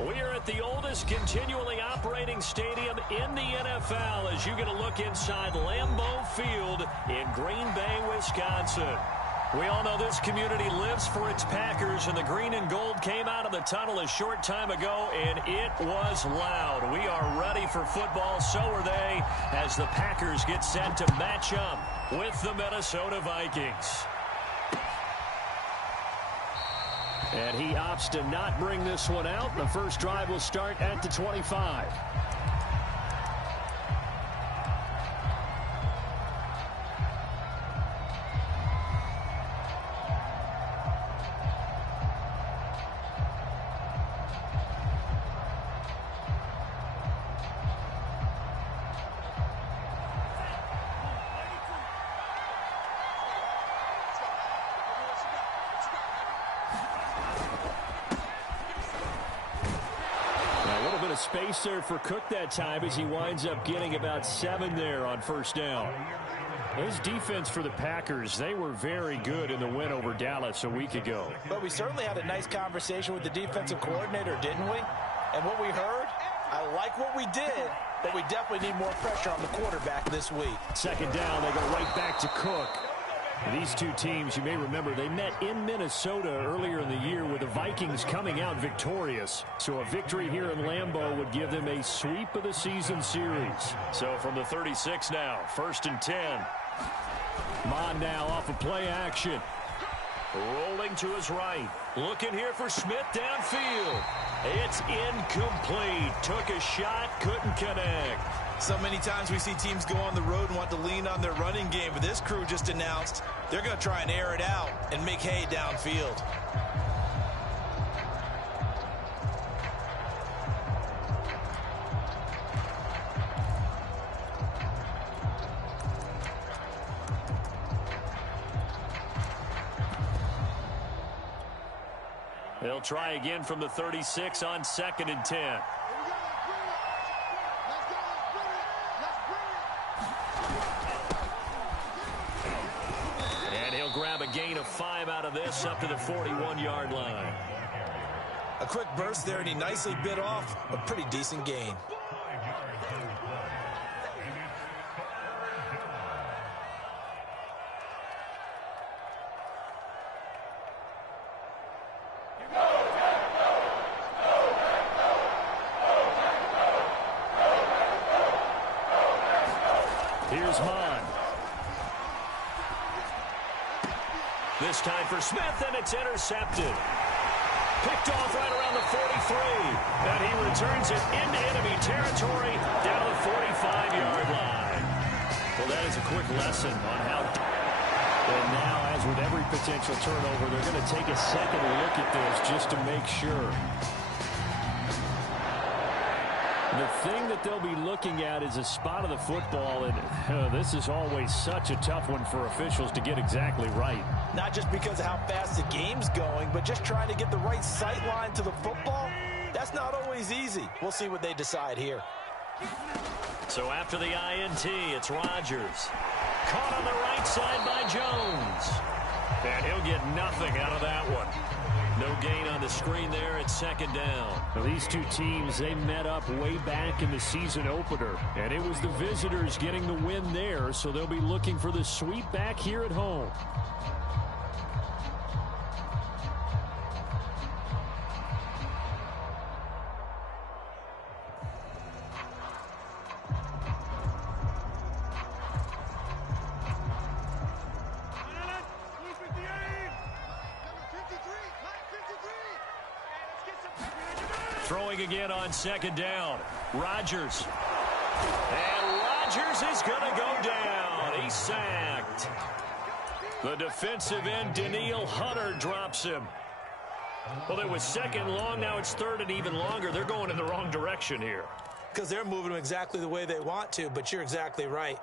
We are at the oldest continually operating stadium in the NFL as you get a look inside Lambeau Field in Green Bay, Wisconsin. We all know this community lives for its Packers, and the green and gold came out of the tunnel a short time ago, and it was loud. We are ready for football, so are they, as the Packers get set to match up with the Minnesota Vikings. And he opts to not bring this one out. The first drive will start at the 25. Space there for Cook that time as he winds up getting about 7 there on first down. His defense for the Packers, they were very good in the win over Dallas a week ago. But we certainly had a nice conversation with the defensive coordinator, didn't we? And what we heard, I like what we did, but we definitely need more pressure on the quarterback this week. Second down, they go right back to Cook. These two teams, you may remember, they met in Minnesota earlier in the year with the Vikings coming out victorious. So a victory here in Lambeau would give them a sweep of the season series. So from the 36 now, 1st and 10. Mon now off of play action. Rolling to his right. Looking here for Smith downfield. It's incomplete. Took a shot, couldn't connect. So many times we see teams go on the road and want to lean on their running game, but this crew just announced they're going to try and air it out and make hay downfield. They'll try again from the 36 on 2nd and 10. Grab a gain of 5 out of this up to the 41-yard line. A quick burst there, and he nicely bit off a pretty decent gain. Here's Mon. This time for Smith, and it's intercepted. Picked off right around the 43. And he returns it into enemy territory down the 45-yard line. Well, that is a quick lesson on how... And now, as with every potential turnover, they're going to take a second look at this just to make sure. The thing that they'll be looking at is a spot of the football, and this is always such a tough one for officials to get exactly right. Not just because of how fast the game's going, but just trying to get the right sight line to the football. That's not always easy. We'll see what they decide here. So after the INT, it's Rodgers. Caught on the right side by Jones. And he'll get nothing out of that one. No gain on the screen there at 2nd down. Now, these two teams, they met up way back in the season opener. And it was the visitors getting the win there, so they'll be looking for the sweep back here at home. Throwing again on 2nd down. Rodgers. And Rodgers is going to go down. He's sacked. The defensive end, Danielle Hunter, drops him. Well, it was 2nd long. Now it's 3rd and even longer. They're going in the wrong direction here. Because they're moving them exactly the way they want to, but you're exactly right.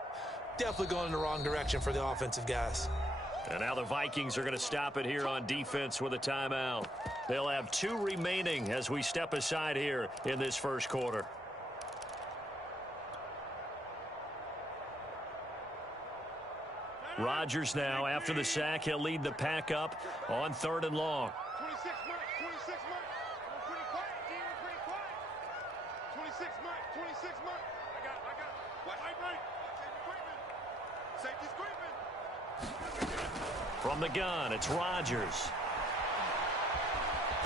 Definitely going in the wrong direction for the offensive guys. And now the Vikings are going to stop it here on defense with a timeout. They'll have 2 remaining as we step aside here in this first quarter. Rodgers now, after the sack, he'll lead the pack up on 3rd and long. 26 mark, 26 mark. Pretty quiet, 26 Mike. 26 Mike. I got. Right. Safety equipment. From the gun, it's Rodgers.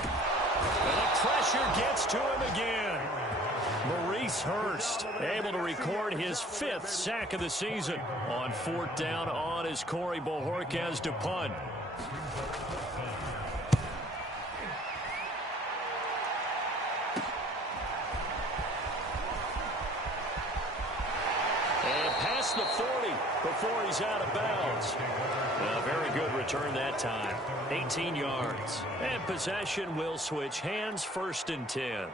And the pressure gets to him again. Maurice Hurst able to record his 5th sack of the season. On 4th down on is Corey Bojorquez to punt. And past the 40 before he's out of bounds. A very good return that time. 18 yards. And possession will switch hands, 1st and 10.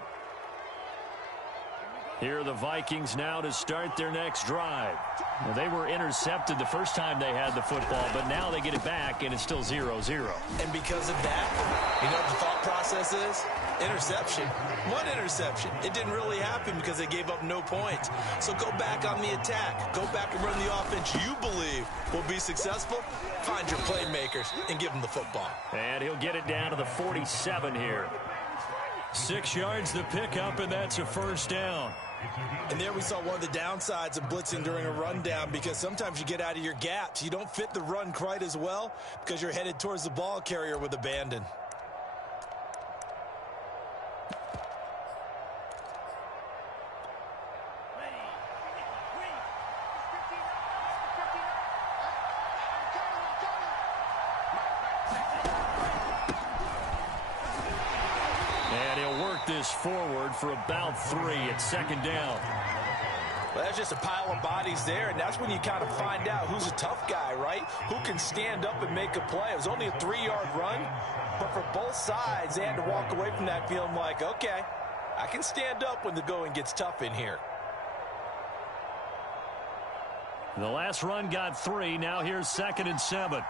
Here are the Vikings now to start their next drive. Well, they were intercepted the first time they had the football, but now they get it back, and it's still 0-0. And because of that, you know what the thought process is? Interception. One interception. It didn't really happen because they gave up no points. So go back on the attack. Go back and run the offense you believe will be successful. Find your playmakers and give them the football. And he'll get it down to the 47 here. 6 yards the pickup, and that's a 1st down. And there we saw one of the downsides of blitzing during a rundown, because sometimes you get out of your gaps. You don't fit the run quite as well because you're headed towards the ball carrier with abandon. This forward for about 3 at 2nd down. Well, that's just a pile of bodies there, and that's when you kind of find out who's a tough guy, right? Who can stand up and make a play. It was only a 3-yard run, but for both sides, they had to walk away from that feeling like, okay, I can stand up when the going gets tough in here. The last run got 3. Now here's 2nd and 7.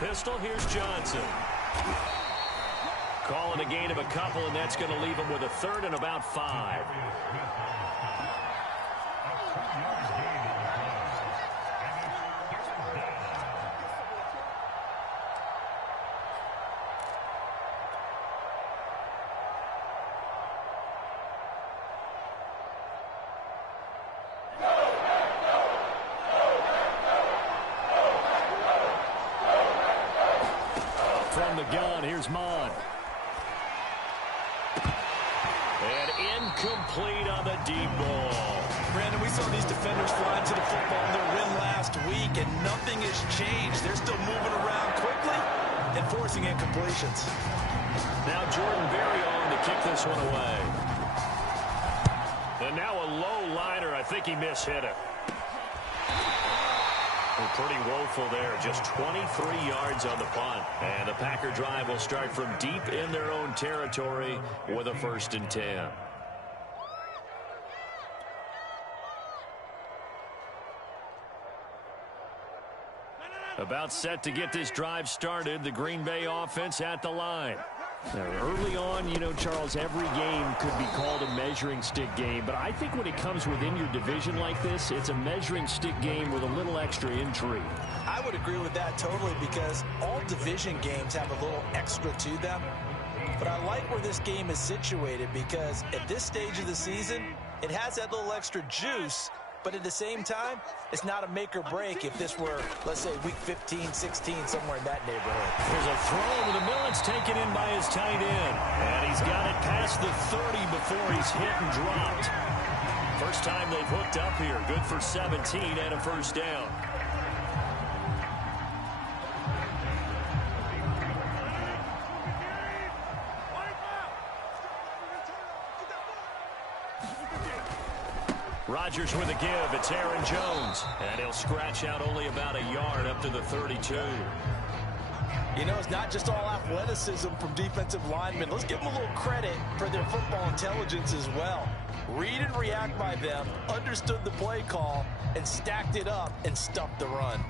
Pistol, here's Johnson. Calling a gain of a couple, and that's going to leave him with a 3rd and about 5. From the gun, here's Mon. And incomplete on the deep ball. Brandon, we saw these defenders flying to the football in their win last week, and nothing has changed. They're still moving around quickly and forcing incompletions. Now Jordan Berry on to kick this one away. And now a low liner. I think he mishit it. Pretty woeful there. Just 23 yards on the punt. And the Packer drive will start from deep in their own territory with a 1st and 10. About set to get this drive started. The Green Bay offense at the line. Now, early on, you know, Charles, every game could be called a measuring stick game. But I think when it comes within your division like this, it's a measuring stick game with a little extra intrigue. I would agree with that totally, because all division games have a little extra to them. But I like where this game is situated, because at this stage of the season, it has that little extra juice. But at the same time, it's not a make or break if this were, let's say, week 15, 16, somewhere in that neighborhood. There's a throw over the middle. It's taken in by his tight end. And he's got it past the 30 before he's hit and dropped. First time they've hooked up here. Good for 17 and a 1st down. Rodgers with a give. It's Aaron Jones. And he'll scratch out only about a yard up to the 32. You know, it's not just all athleticism from defensive linemen. Let's give them a little credit for their football intelligence as well. Read and react by them, understood the play call, and stacked it up and stuffed the run.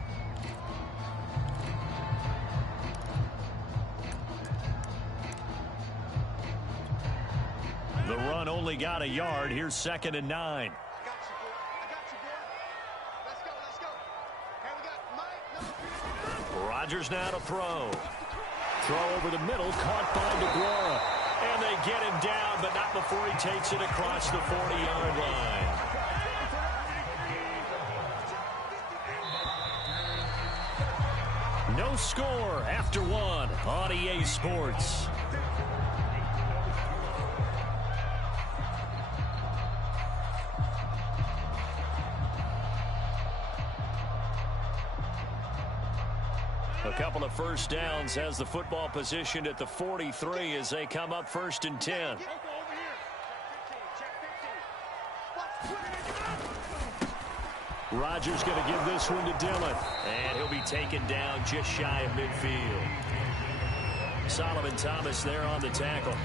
The run only got a yard. Here's 2nd and 9. Rodgers now to throw. Throw over the middle, caught by DeGuara. And they get him down, but not before he takes it across the 40-yard line. No score after one on EA Sports. A couple of first downs has the football positioned at the 43 as they come up 1st and 10. Rodgers going to give this one to Dillon. And he'll be taken down just shy of midfield. Solomon Thomas there on the tackle.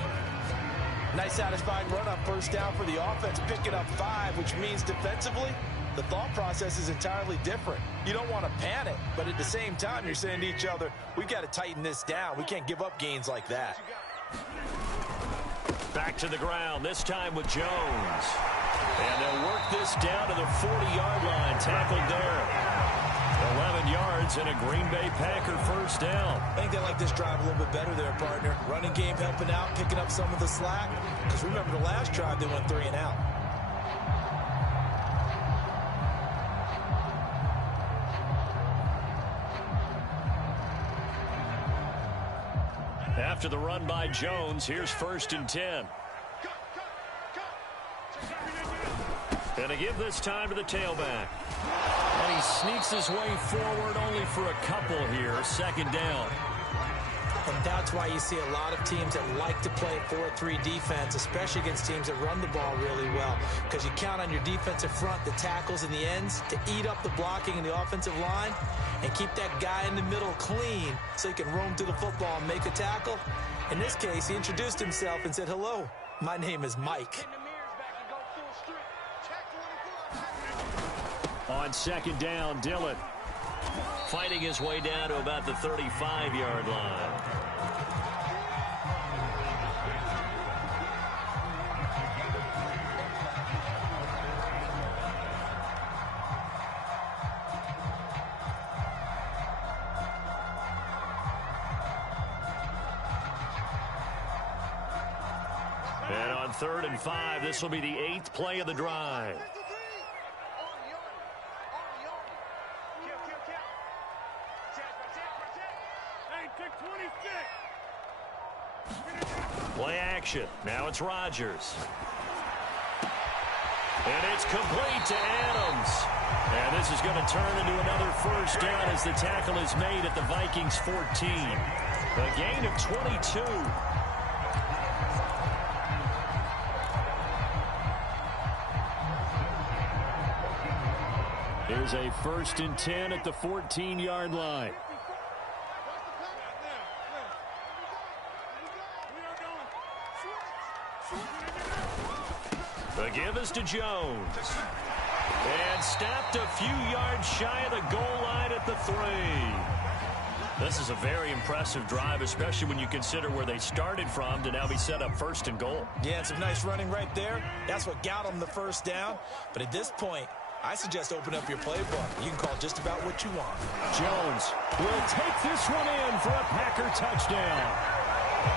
Nice satisfying run on first down for the offense, picking up 5, which means defensively, the thought process is entirely different. You don't want to panic, but at the same time, you're saying to each other, we've got to tighten this down. We can't give up gains like that. Back to the ground, this time with Jones. And they'll work this down to the 40-yard line, tackled there. 11 yards and a Green Bay Packer first down. I think they like this drive a little bit better there, partner. Running game helping out, picking up some of the slack. Because remember the last drive, they went 3 and out. After the run by Jones, here's 1st and 10. And to give this time to the tailback. And he sneaks his way forward only for a couple here. 2nd down. And that's why you see a lot of teams that like to play 4-3 defense, especially against teams that run the ball really well. Because you count on your defensive front, the tackles and the ends, to eat up the blocking in the offensive line and keep that guy in the middle clean so he can roam to the football and make a tackle. In this case, he introduced himself and said, "Hello, my name is Mike." On 2nd down, Dillon fighting his way down to about the 35-yard line. And on 3rd and 5, this will be the 8th play of the drive. Play action. Now it's Rodgers. And it's complete to Adams. And this is going to turn into another first down as the tackle is made at the Vikings 14. A gain of 22. Here's a 1st and 10 at the 14-yard line. The give is to Jones. And snapped a few yards shy of the goal line at the 3. This is a very impressive drive, especially when you consider where they started from to now be set up 1st and goal. Yeah, some nice running right there. That's what got them the first down. But at this point, I suggest open up your playbook. You can call just about what you want. Jones will take this one in for a Packer touchdown.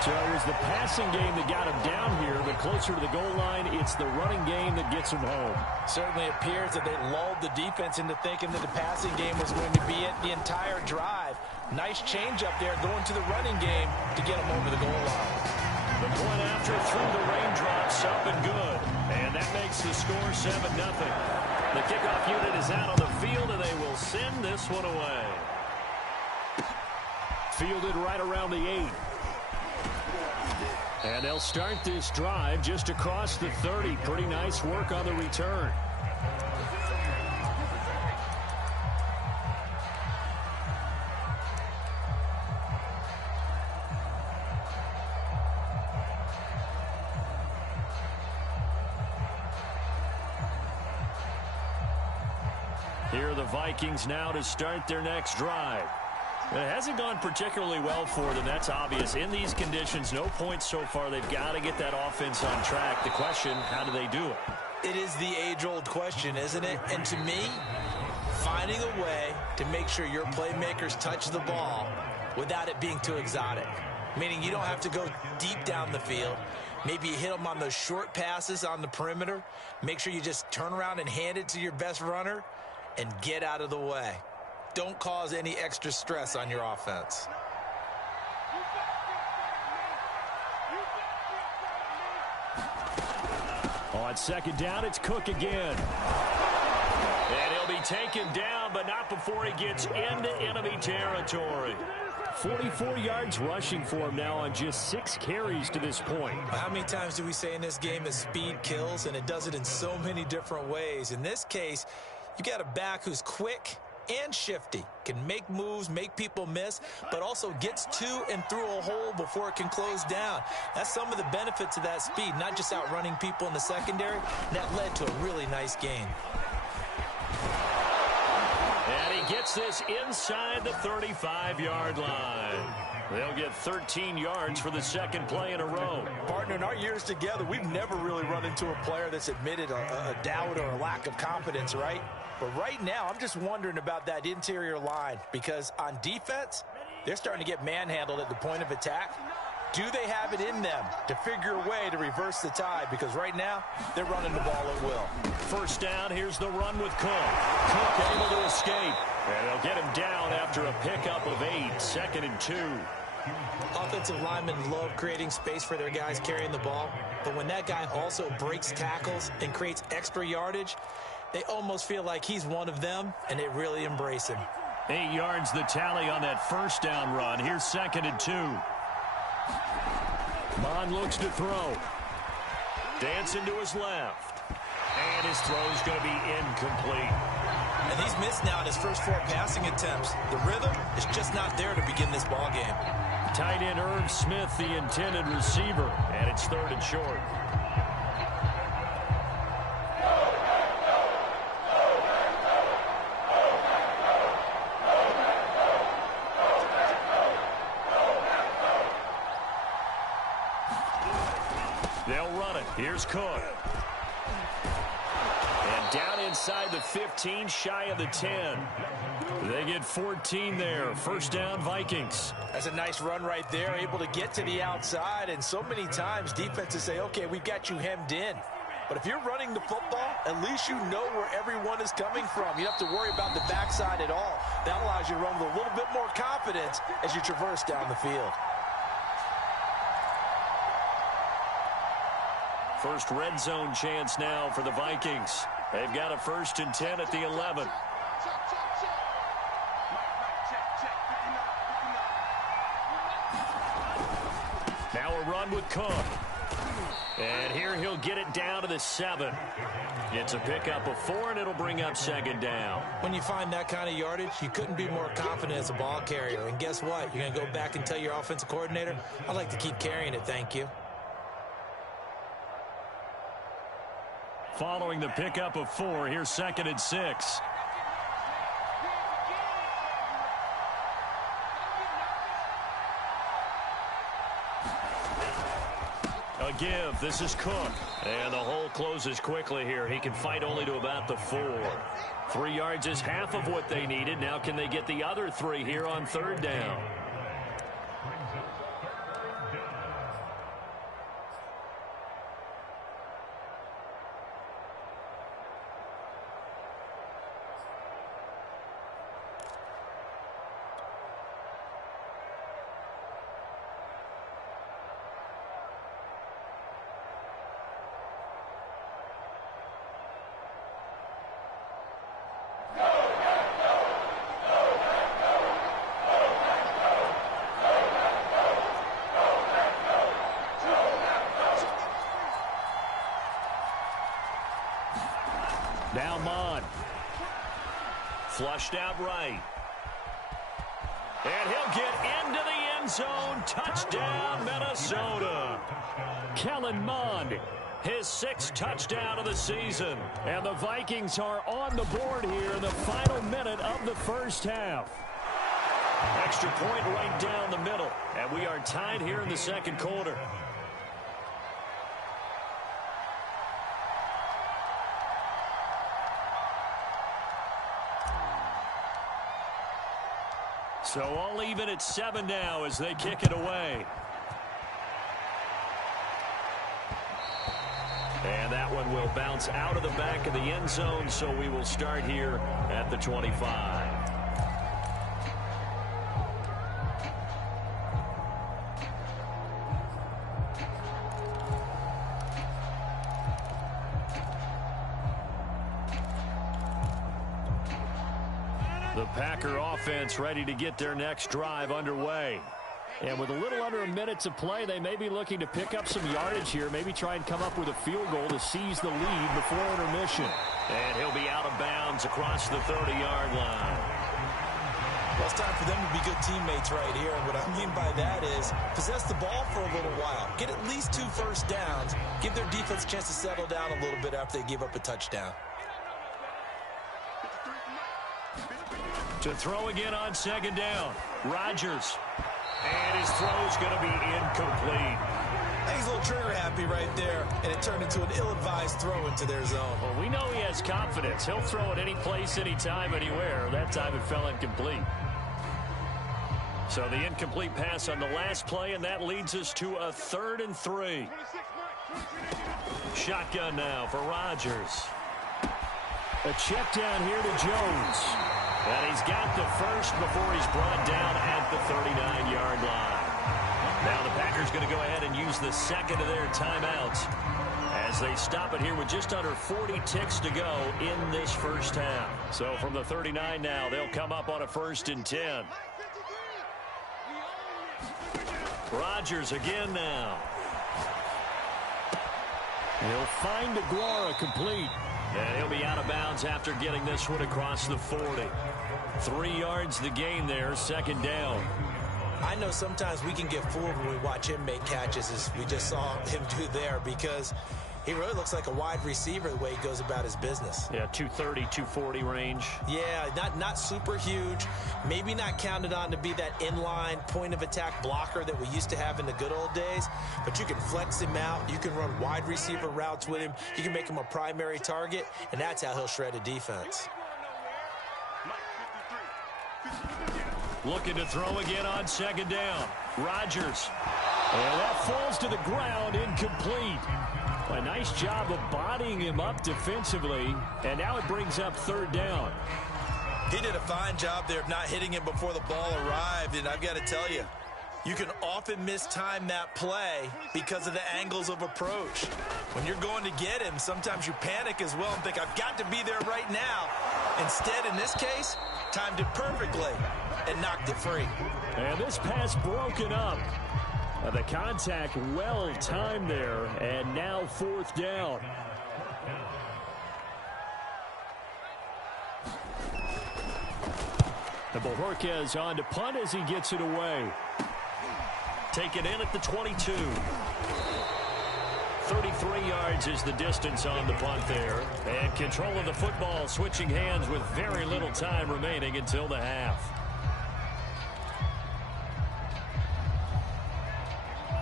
So it was the passing game that got him down here, but closer to the goal line, it's the running game that gets him home. Certainly appears that they lulled the defense into thinking that the passing game was going to be it the entire drive. Nice change up there going to the running game to get him over the goal line. The point after through the raindrops up and good. And that makes the score 7-0. The kickoff unit is out on the field, and they will send this one away. Fielded right around the 8. And they'll start this drive just across the 30. Pretty nice work on the return. Here are the Vikings now to start their next drive. It hasn't gone particularly well for them. That's obvious. In these conditions, no points so far. They've got to get that offense on track. The question, how do they do it? It is the age-old question, isn't it? And to me, finding a way to make sure your playmakers touch the ball without it being too exotic. meaning you don't have to go deep down the field. Maybe you hit them on those short passes on the perimeter. Make sure you just turn around and hand it to your best runner and get out of the way. Don't cause any extra stress on your offense. On second down, it's Cook again. And he'll be taken down, but not before he gets into enemy territory. 44 yards rushing for him now on just 6 carries to this point. How many times do we say in this game that speed kills, and it does it in so many different ways? In this case, you got a back who's quick and shifty, can make moves, make people miss, but also gets to and through a hole before it can close down. That's some of the benefits of that speed, not just outrunning people in the secondary. That led to a really nice game. And he gets this inside the 35-yard line. They'll get 13 yards for the second play in a row. Partner, in our years together, we've never really run into a player that's admitted a doubt or a lack of confidence, right? But right now, I'm just wondering about that interior line, because on defense, they're starting to get manhandled at the point of attack. Do they have it in them to figure a way to reverse the tide? Because right now, they're running the ball at will. First down, here's the run with Cook. Cook able to escape. And they'll get him down after a pickup of 8, 2nd and 2. Offensive linemen love creating space for their guys carrying the ball. But when that guy also breaks tackles and creates extra yardage, they almost feel like he's one of them, and they really embrace him. 8 yards the tally on that first down run. Here's 2nd and 2. Bond looks to throw. Dancing to his left. And his throw's going to be incomplete. And he's missed now in his first 4 passing attempts. The rhythm is just not there to begin this ball game. Tight end Irv Smith, the intended receiver. And it's 3rd and short. They'll run it. Here's Cook. And down inside the 15, shy of the 10. They get 14 there. First down, Vikings. That's a nice run right there, able to get to the outside. And so many times defenses say, okay, we've got you hemmed in. But if you're running the football, at least you know where everyone is coming from. You don't have to worry about the backside at all. That allows you to run with a little bit more confidence as you traverse down the field. First red zone chance now for the Vikings. They've got a 1st and 10 at the 11. Now a run with Cook. And here he'll get it down to the 7. It's a pickup of 4, and it'll bring up 2nd down. When you find that kind of yardage, you couldn't be more confident as a ball carrier. And guess what? You're going to go back and tell your offensive coordinator, I'd like to keep carrying it, thank you. Following the pickup of 4, here's 2nd and 6. A give. This is Cook. And the hole closes quickly here. He can fight only to about the 4. 3 yards is half of what they needed. Now can they get the other 3 here on 3rd down? Now Mond. Flushed out right. And he'll get into the end zone. Touchdown, Minnesota. Kellen Mond, his 6th touchdown of the season. And the Vikings are on the board here in the final minute of the first half. Extra point right down the middle. And we are tied here in the 2nd quarter. So all even at 7 now as they kick it away. And that one will bounce out of the back of the end zone, so we will start here at the 25. The Packer offense ready to get their next drive underway. And with a little under a minute to play, they may be looking to pick up some yardage here, maybe try and come up with a field goal to seize the lead before intermission. And he'll be out of bounds across the 30-yard line. Well, it's time for them to be good teammates right here. And what I mean by that is possess the ball for a little while. Get at least 2 first downs. Give their defense a chance to settle down a little bit after they give up a touchdown. To throw again on 2nd down. Rodgers. And his throw's going to be incomplete. He's a little trigger happy right there, and it turned into an ill-advised throw into their zone. Well, we know he has confidence. He'll throw it any place, anytime, anywhere. That time it fell incomplete. So the incomplete pass on the last play, and that leads us to a 3rd and 3. Shotgun now for Rodgers. A check down here to Jones. And he's got the first before he's brought down at the 39-yard line. Now the Packers going to go ahead and use the second of their timeouts as they stop it here with just under 40 ticks to go in this first half. So from the 39 now, they'll come up on a 1st and 10. Rodgers again now. He'll find Aguara complete. And he'll be out of bounds after getting this one across the 40. 3 yards the gain there, 2nd down. I know sometimes we can get fooled when we watch him make catches, as we just saw him do there, because he really looks like a wide receiver the way he goes about his business. Yeah, 230, 240 range. Yeah, not super huge. Maybe not counted on to be that inline point-of-attack blocker that we used to have in the good old days. But you can flex him out. You can run wide receiver routes with him. You can make him a primary target, and that's how he'll shred a defense. Looking to throw again on 2nd down. Rodgers. And that falls to the ground, incomplete. A nice job of bodying him up defensively, and now it brings up 3rd down. He did a fine job there of not hitting him before the ball arrived, and I've got to tell you, you can often mistime that play because of the angles of approach. When you're going to get him, sometimes you panic as well and think, I've got to be there right now. Instead, in this case, timed it perfectly and knocked it free. And this pass broken up. The contact well timed there, and now 4th down. The Bojorquez on to punt as he gets it away. Taken in at the 22. 33 yards is the distance on the punt there. And control of the football switching hands with very little time remaining until the half.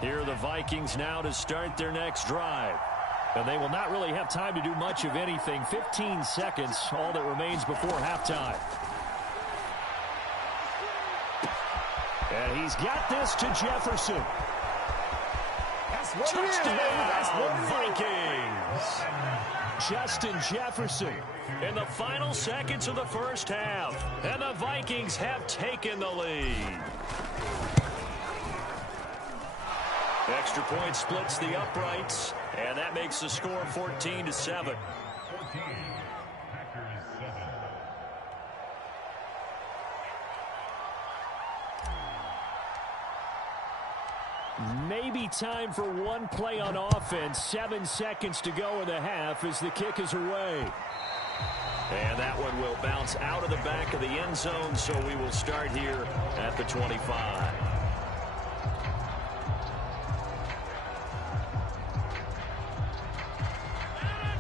Here are the Vikings now to start their next drive. And they will not really have time to do much of anything. 15 seconds, all that remains before halftime. And he's got this to Jefferson. Touchdown, Vikings. Justin Jefferson in the final seconds of the first half. And the Vikings have taken the lead. Extra point splits the uprights, and that makes the score 14-7. Maybe time for one play on offense. 7 seconds to go in the half as the kick is away. And that one will bounce out of the back of the end zone, so we will start here at the 25.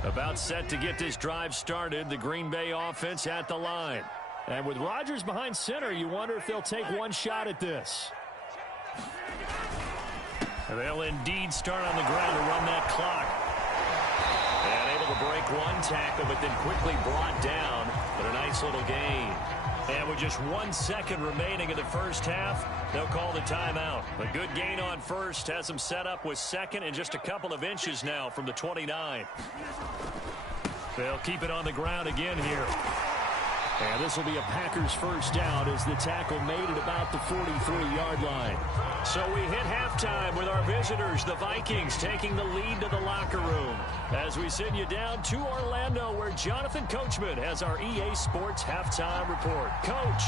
About set to get this drive started, the Green Bay offense at the line. And with Rodgers behind center, you wonder if they'll take one shot at this. They'll indeed start on the ground to run that clock. And able to break one tackle, but then quickly brought down. But a nice little gain. And with just 1 second remaining in the first half, they'll call the timeout. A good gain on first has them set up with second and just a couple of inches now from the 29. They'll keep it on the ground again here. And this will be a Packers first down as the tackle made at about the 43-yard line. So we hit halftime with our visitors, the Vikings, taking the lead to the locker room. As we send you down to Orlando, where Jonathan Coachman has our EA Sports halftime report. Coach.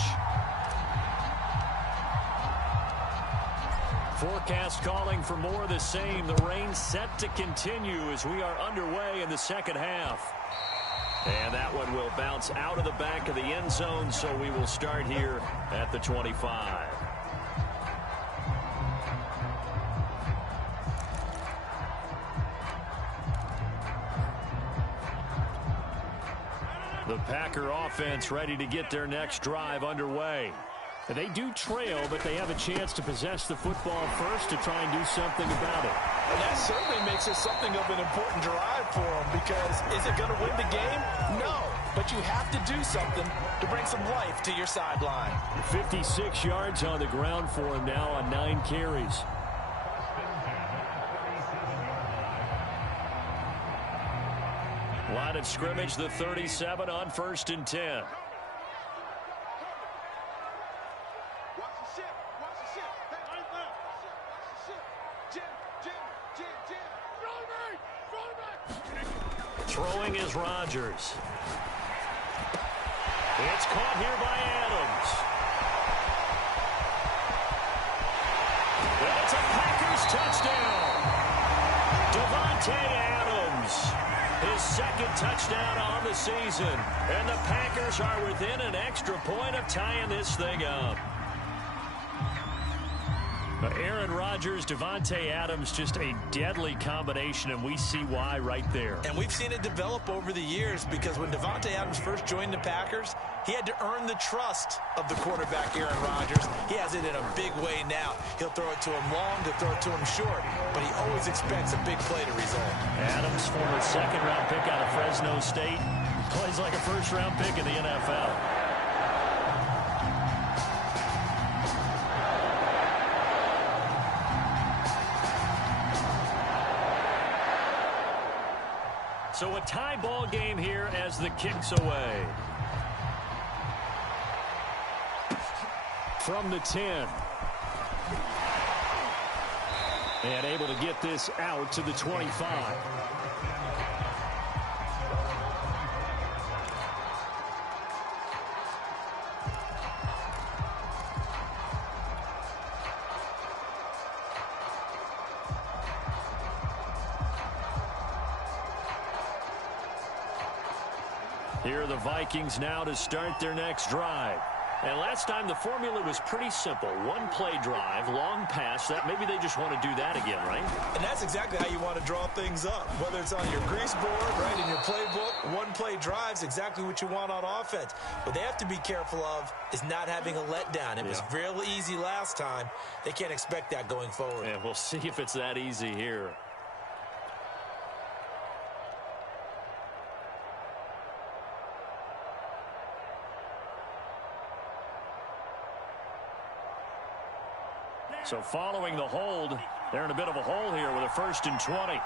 Forecast calling for more of the same. The rain set to continue as we are underway in the second half. And that one will bounce out of the back of the end zone, so we will start here at the 25. The Packer offense ready to get their next drive underway. They do trail, but they have a chance to possess the football first to try and do something about it. And that certainly makes it something of an important drive for them, because is it going to win the game? No, but you have to do something to bring some life to your sideline. 56 yards on the ground for him now on 9 carries. Line of scrimmage, the 37 on 1st and 10. Throwing is Rodgers. It's caught here by Adams. And it's a Packers touchdown. Davante Adams, his second touchdown on the season. And the Packers are within an extra point of tying this thing up. Aaron Rodgers, Davante Adams, just a deadly combination, and we see why right there. And we've seen it develop over the years, because when Davante Adams first joined the Packers, he had to earn the trust of the quarterback, Aaron Rodgers. He has it in a big way now. He'll throw it to him long, he'll throw it to him short, but he always expects a big play to result. Adams, former second-round pick out of Fresno State, plays like a first-round pick in the NFL. So a tie ball game here as the kick's away. From the 10. And able to get this out to the 25. Here are the Vikings now to start their next drive. And last time the formula was pretty simple. One play drive, long pass. That maybe they just want to do that again, right? And that's exactly how you want to draw things up. Whether it's on your grease board, right, in your playbook, one play drive's exactly what you want on offense. What they have to be careful of is not having a letdown. It was real easy last time. They can't expect that going forward. And we'll see if it's that easy here. So following the hold, they're in a bit of a hole here with a 1st and 20.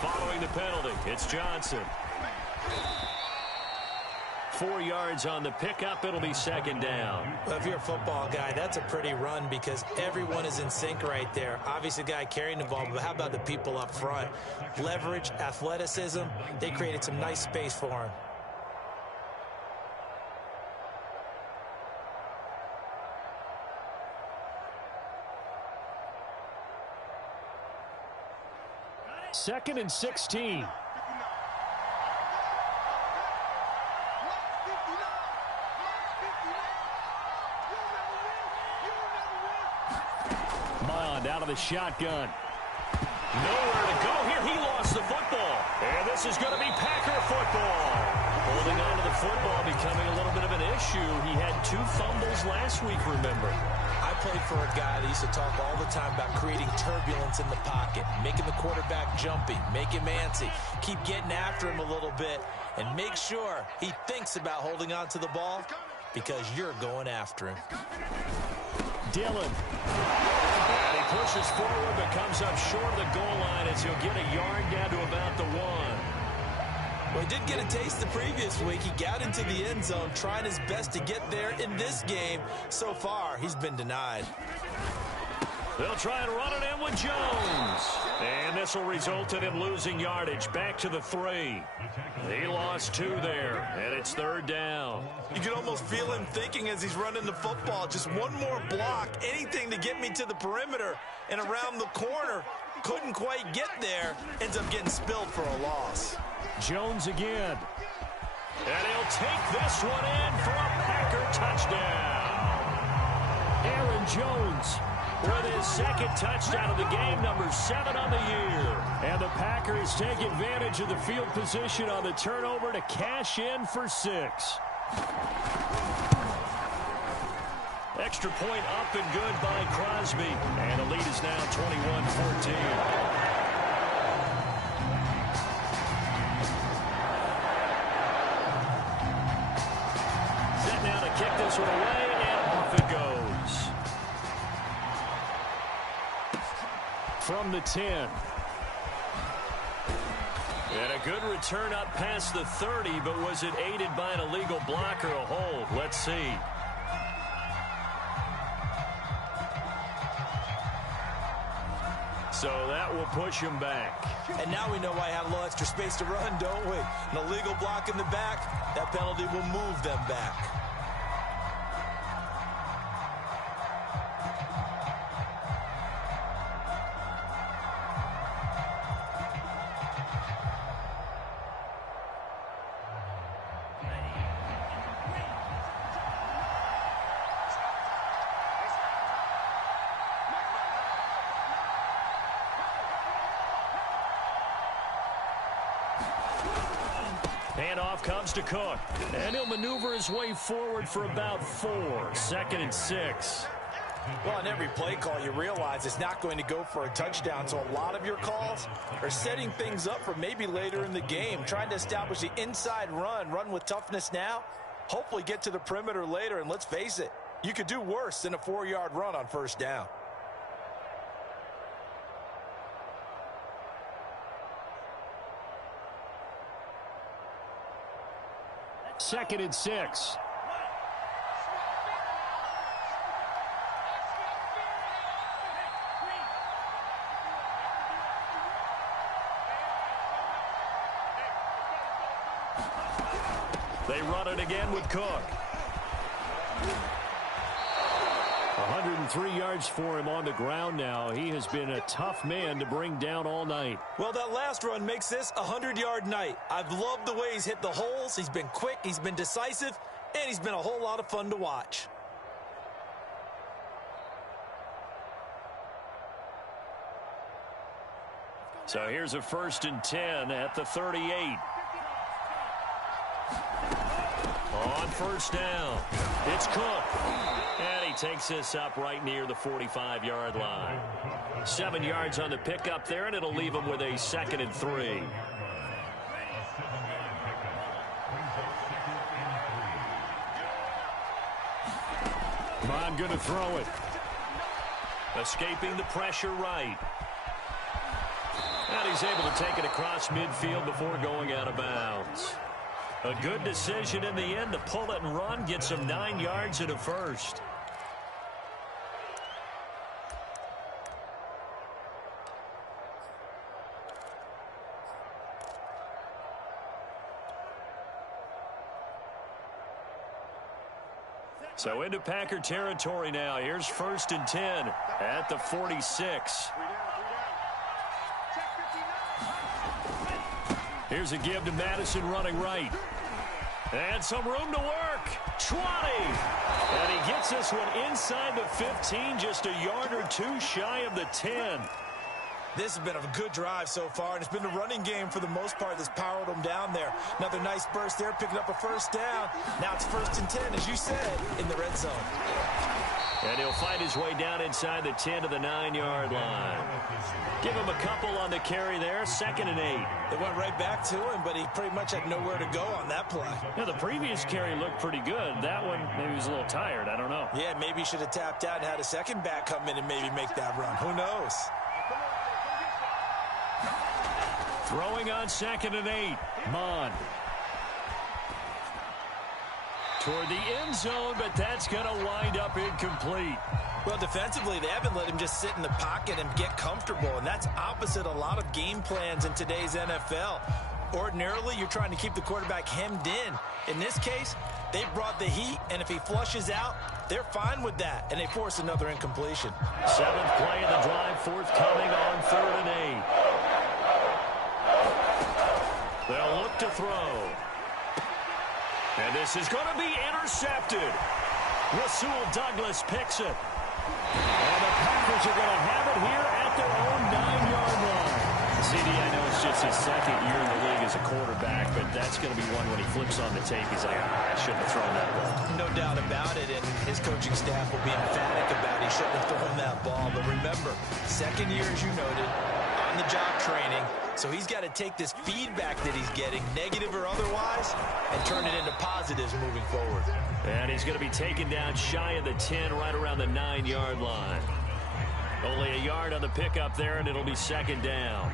Following the penalty, it's Johnson. 4 yards on the pickup. It'll be 2nd down. Well, if you're a football guy, that's a pretty run, because everyone is in sync right there. Obviously, the guy carrying the ball, but how about the people up front? Leverage, athleticism, they created some nice space for him. Second and 16. Mond out of the shotgun. Nowhere to go here. He lost the football. And this is going to be Packer football. Holding on to the football becoming a little bit of an issue. He had 2 fumbles last week, remember. I played for a guy that used to talk all the time about creating turbulence in the pocket, making the quarterback jumpy, make him antsy, keep getting after him a little bit, and make sure he thinks about holding on to the ball because you're going after him. Dillon. And he pushes forward but comes up short of the goal line as he'll get a yard down to about the 1. Well, he did get a taste the previous week. He got into the end zone, trying his best to get there in this game. So far, he's been denied. They'll try and run it in with Jones. And this will result in him losing yardage. Back to the 3. He lost 2 there, and it's 3rd down. You can almost feel him thinking as he's running the football. Just one more block, anything to get me to the perimeter and around the corner. Couldn't quite get there. Ends up getting spilled for a loss. Jones again. And he'll take this one in for a Packer touchdown. Aaron Jones with his 2nd touchdown of the game, number 7 on the year. And the Packers take advantage of the field position on the turnover to cash in for 6. Extra point up and good by Crosby. And the lead is now 21-14. Kick this one away, and off it goes. From the 10. And a good return up past the 30, but was it aided by an illegal block or a hold? Let's see. So that will push him back. And now we know why I had a little extra space to run, don't we? An illegal block in the back, that penalty will move them back. Handoff comes to Cook, and he'll maneuver his way forward for about 4. 2nd and 6. Well, on every play call, you realize it's not going to go for a touchdown, so a lot of your calls are setting things up for maybe later in the game, trying to establish the inside run with toughness now, hopefully get to the perimeter later, and let's face it, you could do worse than a 4-yard run on 1st down. Second and 6. They run it again with Cook. 103 yards for him on the ground now. He has been a tough man to bring down all night. Well, that last run makes this a 100-yard night. I've loved the way he's hit the holes. He's been quick, he's been decisive, and he's been a whole lot of fun to watch. So here's a 1st and 10 at the 38. On 1st down, it's Cook. And he takes this up right near the 45-yard line. 7 yards on the pickup there, and it'll leave him with a 2nd and 3. Vaughn going to throw it. Escaping the pressure right. And he's able to take it across midfield before going out of bounds. A good decision in the end to pull it and run, gets him 9 yards and a 1st. So into Packer territory now. Here's 1st and 10 at the 46. Here's a give to Madison running right. And some room to work. 20. And he gets this one inside the 15, just a yard or 2 shy of the 10. This has been a good drive so far, and it's been the running game for the most part that's powered them down there. Another nice burst there, picking up a 1st down. Now it's 1st and 10, as you said, in the red zone. And he'll fight his way down inside the 10 to the 9-yard line. Give him a couple on the carry there. 2nd and 8. They went right back to him, but he pretty much had nowhere to go on that play. Yeah, the previous carry looked pretty good. That one, maybe he was a little tired. I don't know. Yeah, maybe he should have tapped out and had a second back come in and maybe make that run. Who knows? Throwing on 2nd and 8. Mon. Toward the end zone, but that's going to wind up incomplete. Well, defensively, they haven't let him just sit in the pocket and get comfortable, and that's opposite a lot of game plans in today's NFL. Ordinarily, you're trying to keep the quarterback hemmed in. In this case, they brought the heat, and if he flushes out, they're fine with that, and they force another incompletion. 7th play of the drive, forthcoming on 3rd and 8. They'll look to throw. And this is going to be intercepted. Rasul Douglas picks it. And the Packers are going to have it here at their own 9-yard line. CD, I know it's just his 2nd year in the league as a quarterback, but that's going to be one when he flips on the tape, he's like, I shouldn't have thrown that ball. No doubt about it, and his coaching staff will be emphatic about he shouldn't have thrown that ball. But remember, 2nd year, as you noted, on-the-job training. So he's got to take this feedback that he's getting, negative or otherwise, and turn it into positives moving forward. And he's going to be taken down shy of the 10, right around the 9-yard line. Only a yard on the pickup there, and it'll be 2nd down.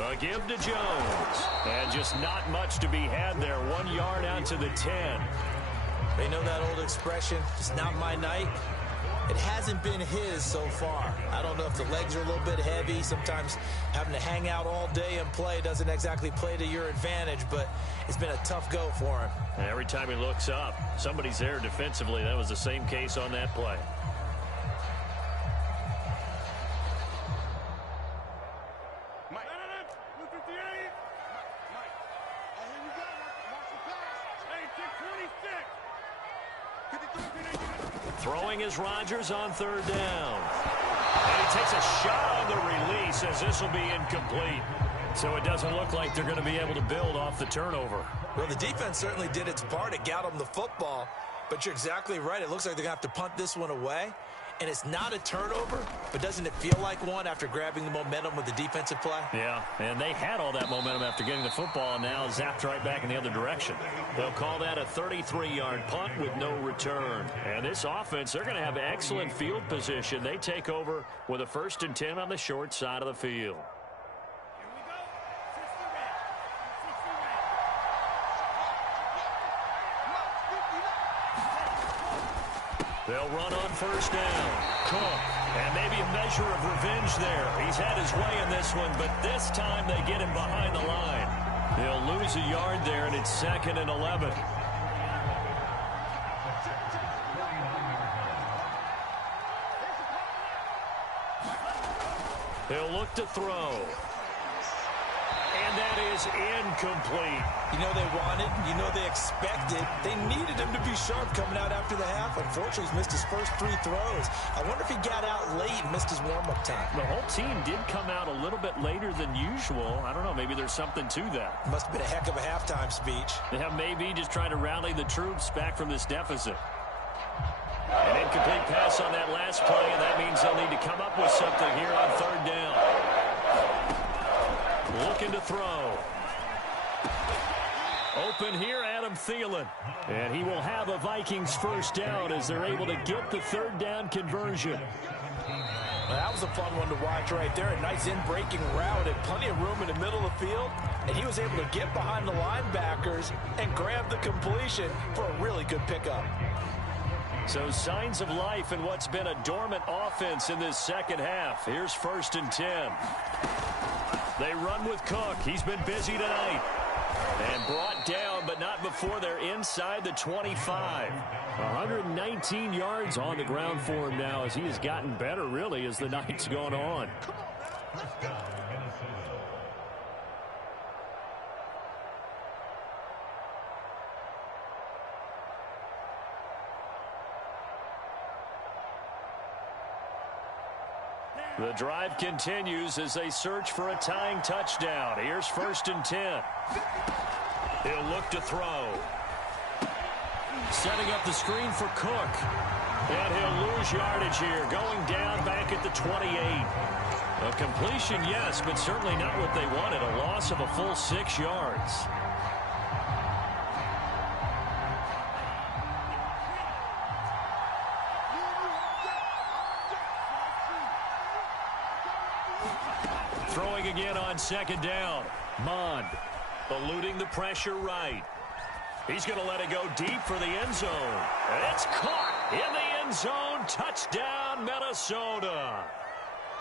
A give to Jones. And just not much to be had there. 1 yard out to the 10. They know that old expression, it's not my night. It hasn't been his so far. I don't know if the legs are a little bit heavy. Sometimes having to hang out all day and play doesn't exactly play to your advantage, but it's been a tough go for him. And every time he looks up, somebody's there defensively. That was the same case on that play. Throwing is Rodgers on 3rd down. And he takes a shot on the release as this will be incomplete. So it doesn't look like they're going to be able to build off the turnover. Well, the defense certainly did its part. It got them the football. But you're exactly right. It looks like they're going to have to punt this one away. And it's not a turnover, but doesn't it feel like one after grabbing the momentum with the defensive play? Yeah, and they had all that momentum after getting the football, and now zapped right back in the other direction. They'll call that a 33-yard punt with no return. And this offense, they're going to have excellent field position. They take over with a 1st and 10 on the short side of the field. They'll run on 1st down. Cook. And maybe a measure of revenge there. He's had his way in this one, but this time they get him behind the line. They'll lose a yard there, and it's 2nd and 11. He'll look to throw. And that is incomplete. You know they wanted, you know they expected. They needed him to be sharp coming out after the half. Unfortunately, he's missed his first 3 throws. I wonder if he got out late and missed his warm-up time. The whole team did come out a little bit later than usual. I don't know, maybe there's something to that. Must have been a heck of a halftime speech. Yeah, maybe just trying to rally the troops back from this deficit. An incomplete pass on that last play, and that means they'll need to come up with something here on 3rd down. Looking to throw. Open here, Adam Thielen. And he will have a Vikings 1st down as they're able to get the 3rd down conversion. Well, that was a fun one to watch right there. A nice in-breaking route and plenty of room in the middle of the field. And he was able to get behind the linebackers and grab the completion for a really good pickup. So signs of life in what's been a dormant offense in this 2nd half. Here's 1st and 10. They run with Cook. He's been busy tonight. And brought down, but not before they're inside the 25. 119 yards on the ground for him now as he has gotten better, really, as the night's gone on. Let's go. The drive continues as they search for a tying touchdown. Here's 1st and 10. He'll look to throw. Setting up the screen for Cook. And he'll lose yardage here, going down back at the 28. A completion, yes, but certainly not what they wanted. A loss of a full 6 yards. Throwing again on 2nd down. Mond eluding the pressure right. He's going to let it go deep for the end zone. And it's caught in the end zone. Touchdown, Minnesota.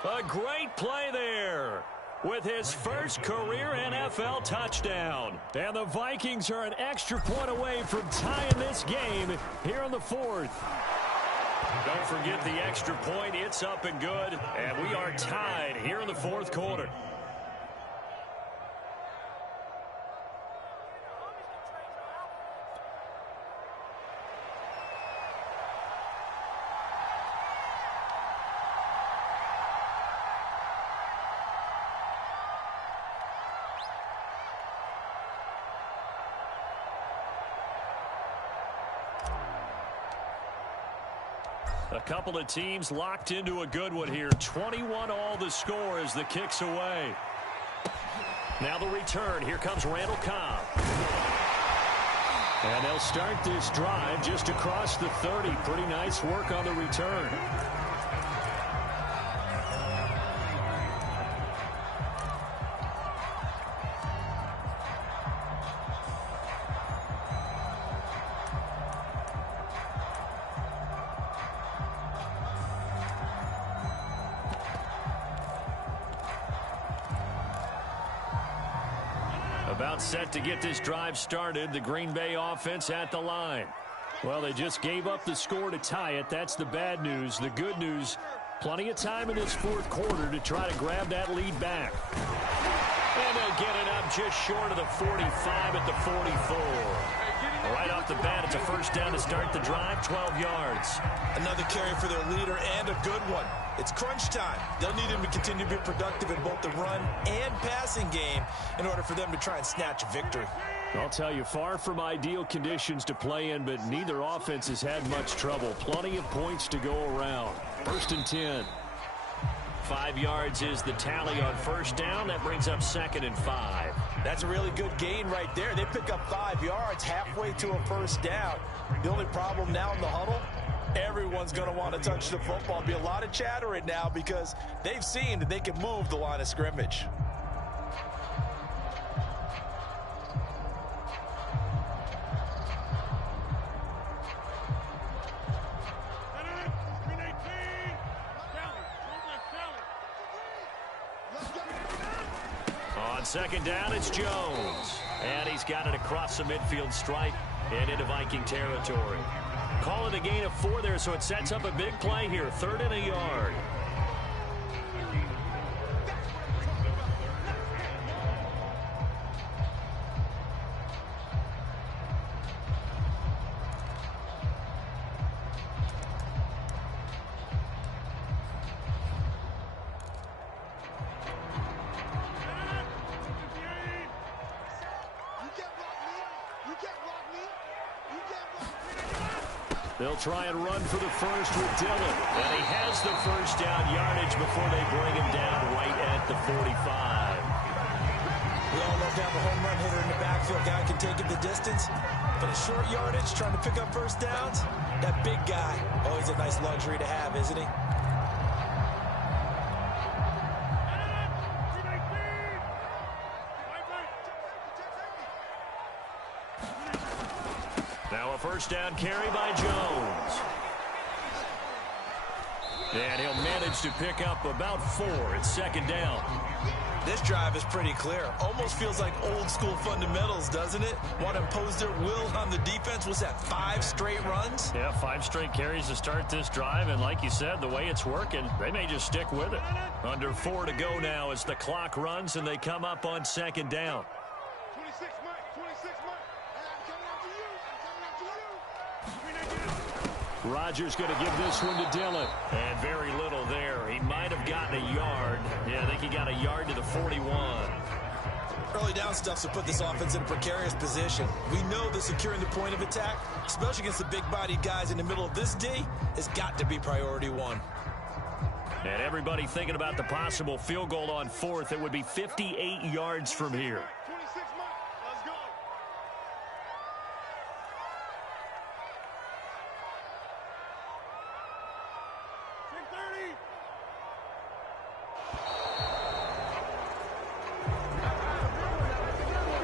A great play there with his first career NFL touchdown. And the Vikings are an extra point away from tying this game here in the 4th. Don't forget the extra point. It's up and good. And we are tied here in the 4th quarter. A couple of teams locked into a good one here. 21 all the score as the kick's away. Now the return. Here comes Randall Cobb. And they'll start this drive just across the 30. Pretty nice work on the return. About set to get this drive started. The Green Bay offense at the line. Well, they just gave up the score to tie it. That's the bad news. The good news, plenty of time in this 4th quarter to try to grab that lead back. And they'll get it up just short of the 45 at the 44. Right off the bat, it's a 1st down to start the drive, 12 yards. Another carry for their leader and a good one. It's crunch time. They'll need him to continue to be productive in both the run and passing game in order for them to try and snatch a victory. I'll tell you, far from ideal conditions to play in, but neither offense has had much trouble. Plenty of points to go around. 1st and 10. 5 yards is the tally on 1st down. That brings up 2nd and 5. That's a really good gain right there. They pick up 5 yards halfway to a 1st down. The only problem now in the huddle, everyone's going to want to touch the football. There'll be a lot of chatter right now because they've seen that they can move the line of scrimmage. On 2nd down, it's Jones. And he's got it across the midfield stripe and into Viking territory. Call it a gain of 4 there, so it sets up a big play here. 3rd and a yard. They'll try and run for the first with Dillon. And he has the 1st down yardage before they bring him down right at the 45. We all love to have a home run hitter in the backfield. Guy can take it the distance. But a short yardage, trying to pick up 1st downs, that big guy, always a nice luxury to have, isn't he? Now a 1st down carry by Jones. And he'll manage to pick up about 4 at 2nd down. This drive is pretty clear. Almost feels like old school fundamentals, doesn't it? Want to impose their will on the defense. Was that 5 straight runs? Yeah, 5 straight carries to start this drive. And like you said, the way it's working, they may just stick with it. Under 4 to go now as the clock runs and they come up on 2nd down. 26 Mike, 26 Mike. I'm coming after you. Rodgers going to give this one to Dillon. And very little there. He might have gotten a got a yard to the 41. Early down stuff to put this offense in a precarious position. We know that securing the point of attack, especially against the big-bodied guys in the middle of this D, has got to be priority one. And everybody thinking about the possible field goal on fourth. It would be 58 yards from here. 26 months. Let's go.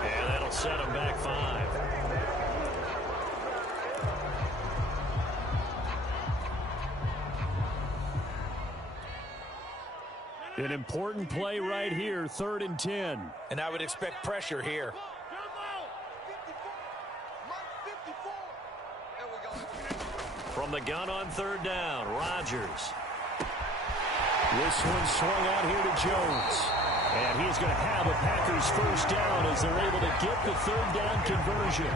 And that'll set them back 5. An important play right here, 3rd and 10. And I would expect pressure here. From the gun on 3rd down, Rodgers. This one swung out here to Jones. And he's going to have a Packers first down as they're able to get the 3rd down conversion.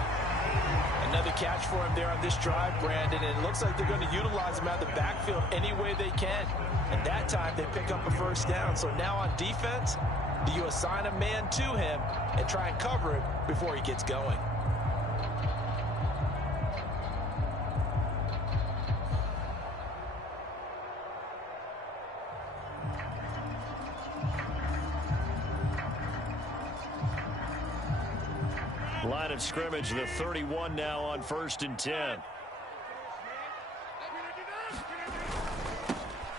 Another catch for him there on this drive, Brandon, and it looks like they're going to utilize him out of the backfield any way they can. And that time they pick up a first down. So now on defense, do you assign a man to him and try and cover him before he gets going? Line of scrimmage, the 31 now on 1st and 10.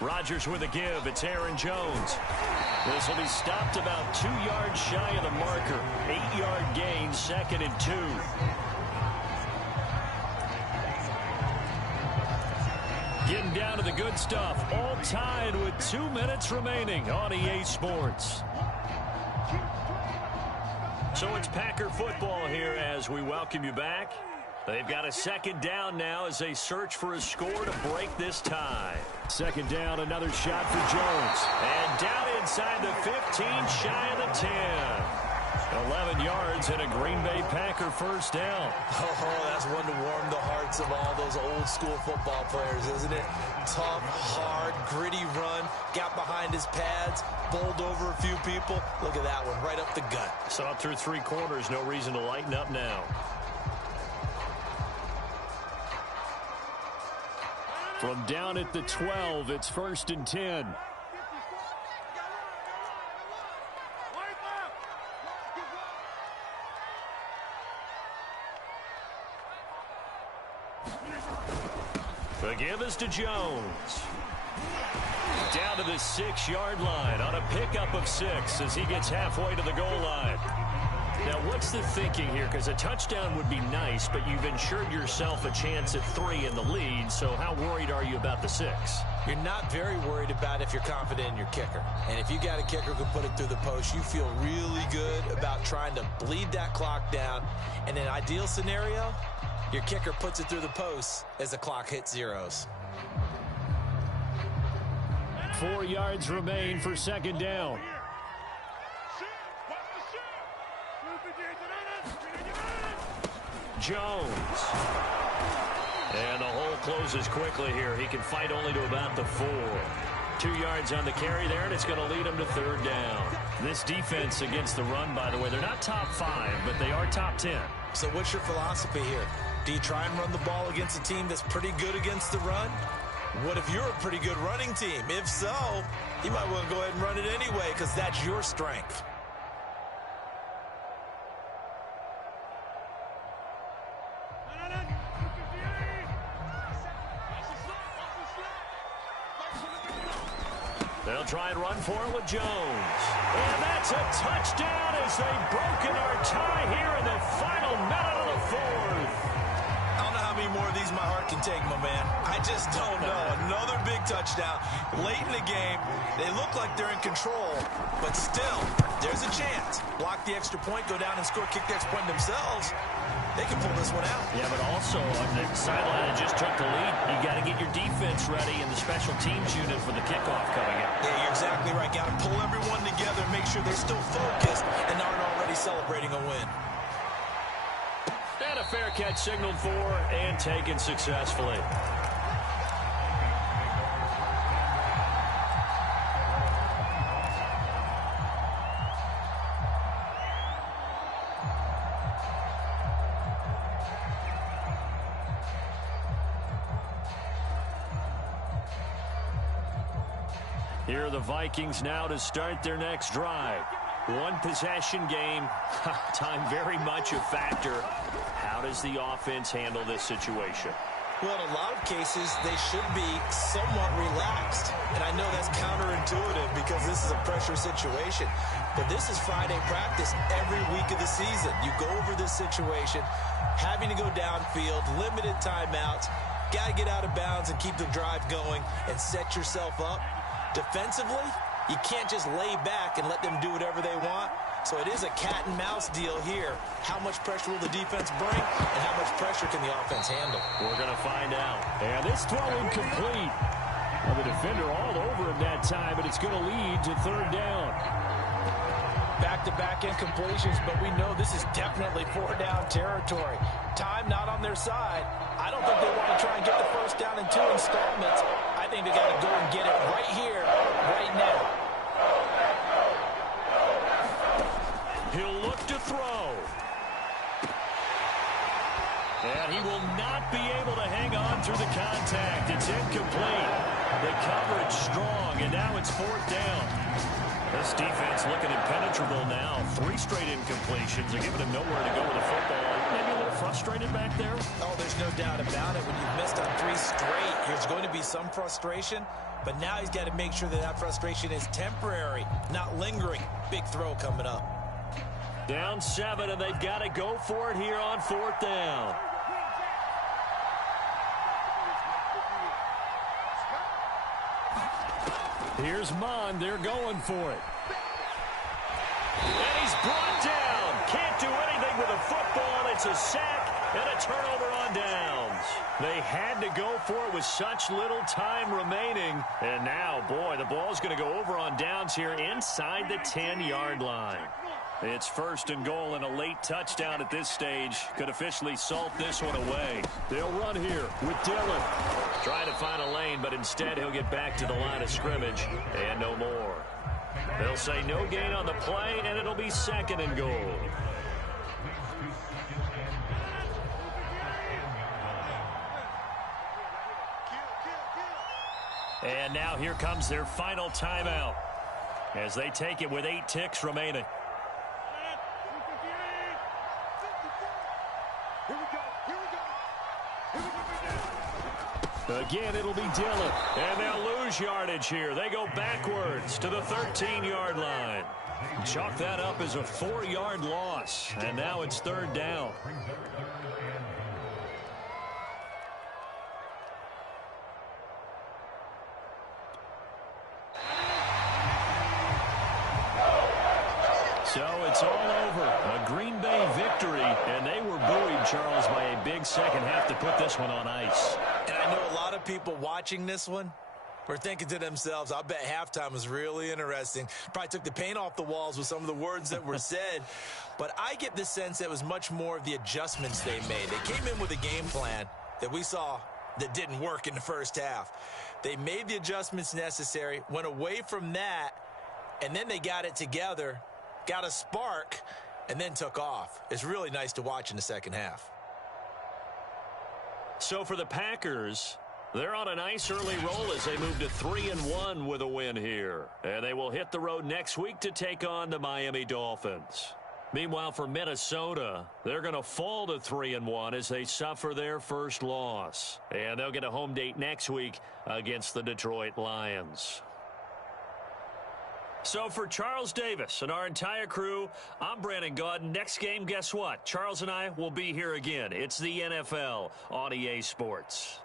Rodgers with a give. It's Aaron Jones. This will be stopped about 2 yards shy of the marker. 8-yard gain, 2nd and 2. Getting down to the good stuff. All tied with 2 minutes remaining on EA Sports. So it's Packer football here as we welcome you back. They've got a 2nd down now as they search for a score to break this tie. 2nd down, another shot for Jones. And down inside the 15, shy of the 10. 11 yards and a Green Bay Packer first down. Oh, that's one to warm the hearts of all those old school football players, isn't it? Tough, hard, gritty run, got behind his pads, bowled over a few people. Look at that one, right up the gut. Saw it through 3 quarters, no reason to lighten up now. From down at the 12, it's 1st and 10. The give is to Jones. Down to the 6-yard line on a pickup of 6 as he gets halfway to the goal line. Now, what's the thinking here? Because a touchdown would be nice, but you've ensured yourself a chance at 3 in the lead, so how worried are you about the 6? You're not very worried about if you're confident in your kicker. And if you got a kicker who can put it through the post, you feel really good about trying to bleed that clock down. In an ideal scenario, your kicker puts it through the post as the clock hits zeros. 4 yards remain for 2nd down. Jones. And the hole closes quickly here. He can fight only to about the 4. 2 yards on the carry there, and it's going to lead him to 3rd down. This defense against the run, by the way, they're not top 5, but they are top 10. So what's your philosophy here? Do you try and run the ball against a team that's pretty good against the run? What if you're a pretty good running team? If so, you might want to go ahead and run it anyway because that's your strength. They'll try and run for it with Jones. And that's a touchdown as they've broken our tie here in the final minute of the 4th. I don't know how many more of these my heart can take, my man. I just don't know. Another big touchdown late in the game. They look like they're in control, but still, there's a chance. Block the extra point, go down and score, kick the extra point themselves. They can pull this one out. Yeah, but also on the sideline that just took the lead, you got to get your defense ready in the special teams unit for the kickoff coming up. Yeah, you're exactly right. Got to pull everyone together, make sure they're still focused and aren't already celebrating a win. And a fair catch signaled for and taken successfully. Here are the Vikings now to start their next drive. One possession game. Time very much a factor. How does the offense handle this situation? Well, in a lot of cases, they should be somewhat relaxed. And I know that's counterintuitive because this is a pressure situation. But this is Friday practice every week of the season. You go over this situation, having to go downfield, limited timeouts, got to get out of bounds and keep the drive going and set yourself up. Defensively, you can't just lay back and let them do whatever they want. So it is a cat and mouse deal here. How much pressure will the defense bring, and how much pressure can the offense handle? We're going to find out. And this throw incomplete. Well, the defender all over him that time, but it's going to lead to third down. Back-to-back incompletions, but we know this is definitely four-down territory. Time not on their side. I don't think they want to try and get the first down in 2 installments. I think they got to go and get it right here, right now. He'll look to throw. And he will not be able to hang on through the contact. It's incomplete. The coverage strong, and now it's fourth down. This defense looking impenetrable now. 3 straight incompletions. They're giving him nowhere to go with the football. Maybe a little frustrated back there? Oh, there's no doubt about it. When you've missed on 3 straight, there's going to be some frustration. But now he's got to make sure that that frustration is temporary, not lingering. Big throw coming up. Down 7, and they've got to go for it here on fourth down. Here's Mond. They're going for it. And he's brought down. Can't do anything with a football. It's a sack and a turnover on downs. They had to go for it with such little time remaining. And now, boy, the ball's going to go over on downs here inside the 10-yard line. It's first and goal, and a late touchdown at this stage could officially salt this one away. They'll run here with Dillon. Trying to find a lane, but instead he'll get back to the line of scrimmage and no more. They'll say no gain on the play, and it'll be second and goal. And now here comes their final timeout as they take it with 8 ticks remaining. Again, it'll be Dillon. And they'll lose yardage here. They go backwards to the 13-yard line. Chalk that up as a 4-yard loss. And now it's third down. So it's all over. A Green Bay victory, and they were buoyed, Charles, by a big second half to put this one on ice. And I know a lot of people watching this one were thinking to themselves, I bet halftime was really interesting. Probably took the paint off the walls with some of the words that were said. But I get the sense that it was much more of the adjustments they made. They came in with a game plan that we saw that didn't work in the first half. They made the adjustments necessary, went away from that, and then they got it together, got a spark, and then took off. It's really nice to watch in the second half. So for the Packers, they're on a nice early roll as they move to 3-1 with a win here. And they will hit the road next week to take on the Miami Dolphins. Meanwhile, for Minnesota, they're going to fall to 3-1 as they suffer their first loss. And they'll get a home date next week against the Detroit Lions. So for Charles Davis and our entire crew, I'm Brandon Gaudin. Next game, guess what? Charles and I will be here again. It's the NFL on EA Sports.